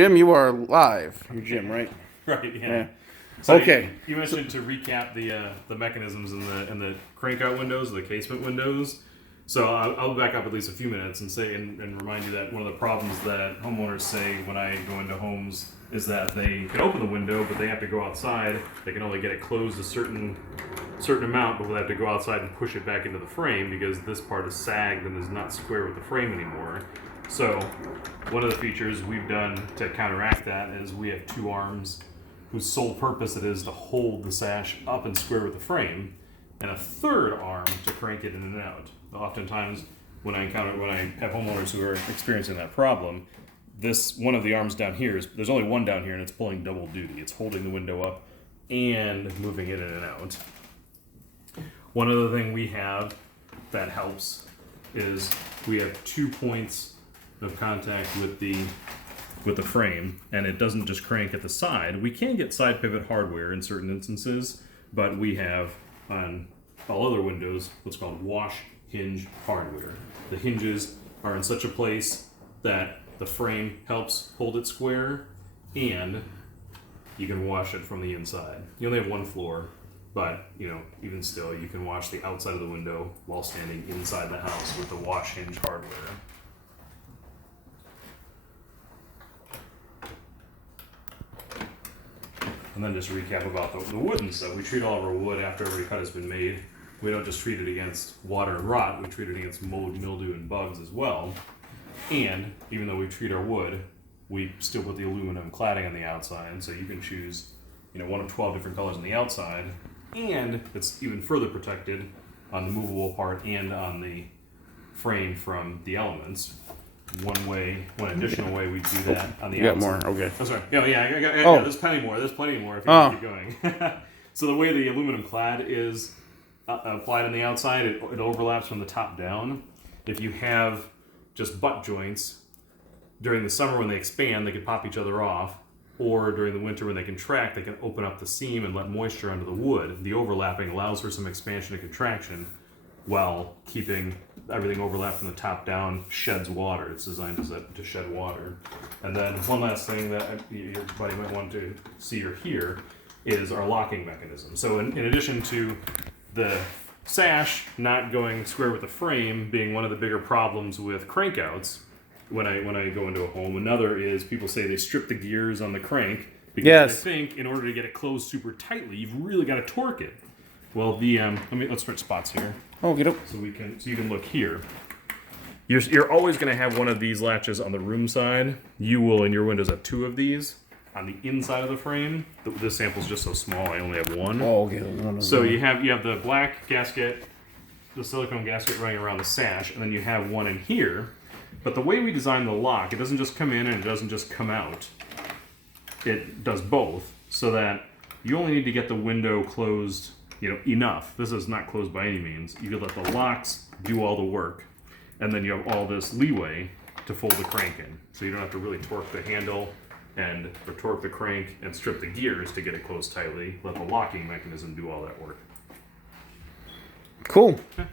Jim, you are live. You're Jim, right? Right. Yeah. Yeah. So Okay. You mentioned to recap the mechanisms in the crank-out windows, the casement windows. So I'll back up at least a few minutes and say and remind you that one of the problems that homeowners say when I go into homes is that they can open the window, but they have to go outside. They can only get it closed a certain amount before they have to go outside and push it back into the frame because this part is sagged and is not square with the frame anymore. So one of the features we've done to counteract that is we have two arms whose sole purpose it is to hold the sash up and square with the frame, and a third arm to crank it in and out. Oftentimes, when I have homeowners who are experiencing that problem, this one of the arms down here there's only one down here, and it's pulling double duty. It's holding the window up and moving it in and out. One other thing we have that helps is we have 2 points of contact with the frame, and it doesn't just crank at the side. We can get side pivot hardware in certain instances, but we have on all other windows what's called wash hinge hardware. The hinges are in such a place that the frame helps hold it square, and you can wash it from the inside. You only have one floor, but even still, you can wash the outside of the window while standing inside the house with the wash hinge hardware. And then just to recap about the wooden stuff. We treat all of our wood after every cut has been made. We don't just treat it against water and rot, we treat it against mold, mildew, and bugs as well. And even though we treat our wood, we still put the aluminum cladding on the outside, so you can choose one of 12 different colors on the outside, and it's even further protected on the movable part and on the frame from the elements. One additional way we do that on the outside. You got more, okay. Oh, sorry. Yeah, there's plenty more. There's plenty more if you want to keep going. So the way the aluminum clad is applied on the outside, it overlaps from the top down. If you have just butt joints, during the summer when they expand, they can pop each other off, or during the winter when they contract, they can open up the seam and let moisture under the wood. The overlapping allows for some expansion and contraction while keeping everything overlapped from the top down, sheds water. It's designed to shed water. And then one last thing that your buddy might want to see or hear is our locking mechanism. So in addition to the sash not going square with the frame being one of the bigger problems with crankouts when I go into a home, another is people say they strip the gears on the crank because they think in order to get it closed super tightly, you've really got to torque it. Well, let's switch spots here. Oh, get up. So you can look here. You're always going to have one of these latches on the room side. You will in your windows have two of these on the inside of the frame. This sample's just so small. I only have one. Oh, okay. One of so you have the black gasket, the silicone gasket running around the sash, and then you have one in here. But the way we design the lock, it doesn't just come in and it doesn't just come out. It does both, so that you only need to get the window closed enough. This is not closed by any means. You can let the locks do all the work, and then you have all this leeway to fold the crank in. So you don't have to really torque the handle or torque the crank and strip the gears to get it closed tightly. Let the locking mechanism do all that work. Cool. Okay.